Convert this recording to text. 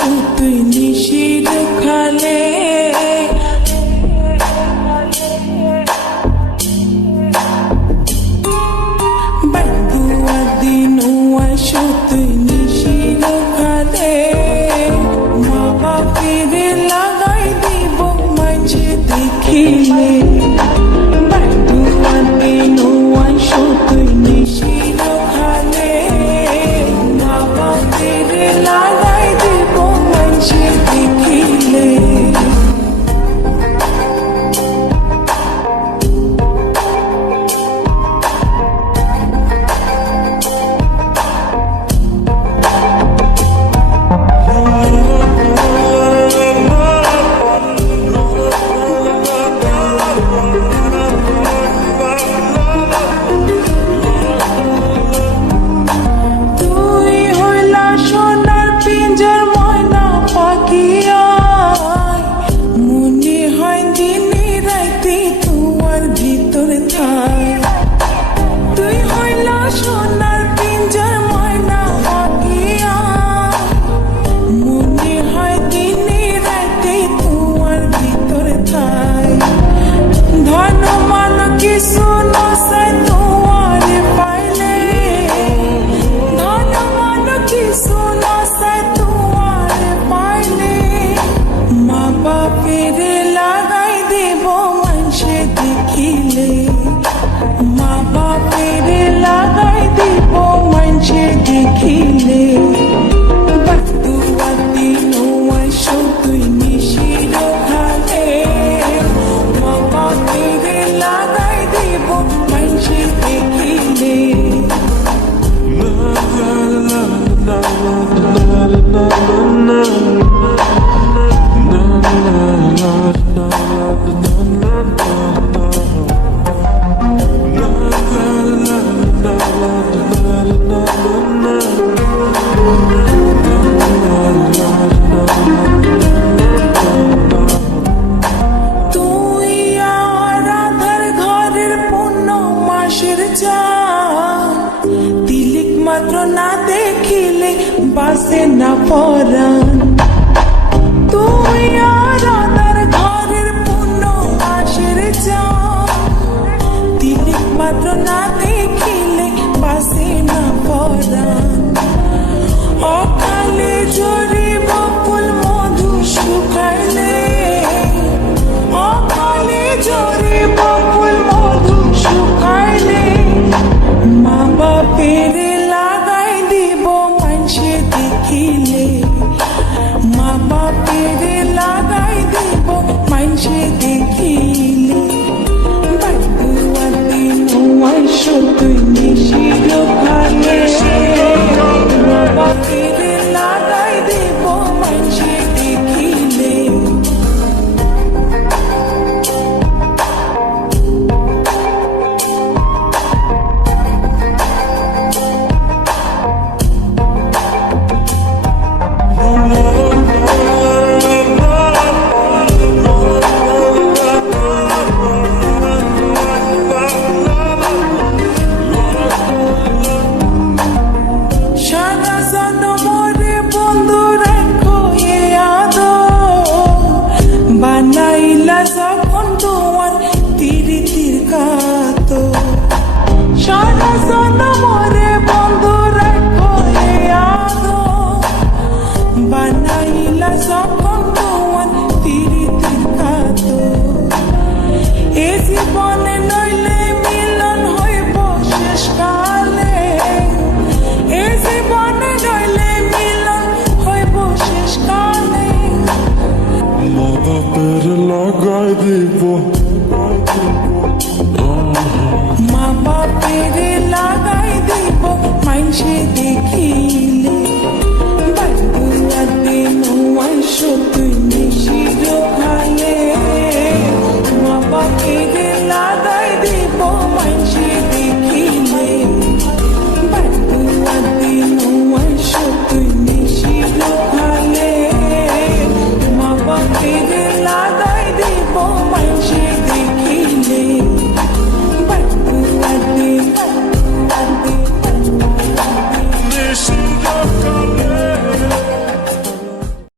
তুই নিশির খালে বাদুয়া দিন আসো তুই নিশির খালে মা বাপের লাগাই দিব মাঝে দেখিলে বাদুয়া দিন আসো তুই নিশির খালে মা বাপের লাগাই দিব মাঝে দেখিলে তুই হইলা সোনার পিঞ্জর ময়না পাখিয়া মনে হয় দিনে রাতে তোমার ভিতরে থাই ধন মান কিছু নসাই তোমার পাইলে ধন মান কিছু নসাই তোমার পাইলে মা বাপের লাগাই দেব মানুষে দেখিলে মা বাপের লাগাই দিব মাঝে দেখিলে বাদুয়া দিন আসো তুই নিশির খালে মা বাপের লাগাই দিব মাঝে দেখিলে তুই আর আধার ঘরের পূর্ণ মাসের চাঁদ তিলিক মাত্র না দেখিলে বাসে না পরাণ তুই আর আধার ঘরের পূর্ণ মাসের চাঁদ তিলিক মাত্র না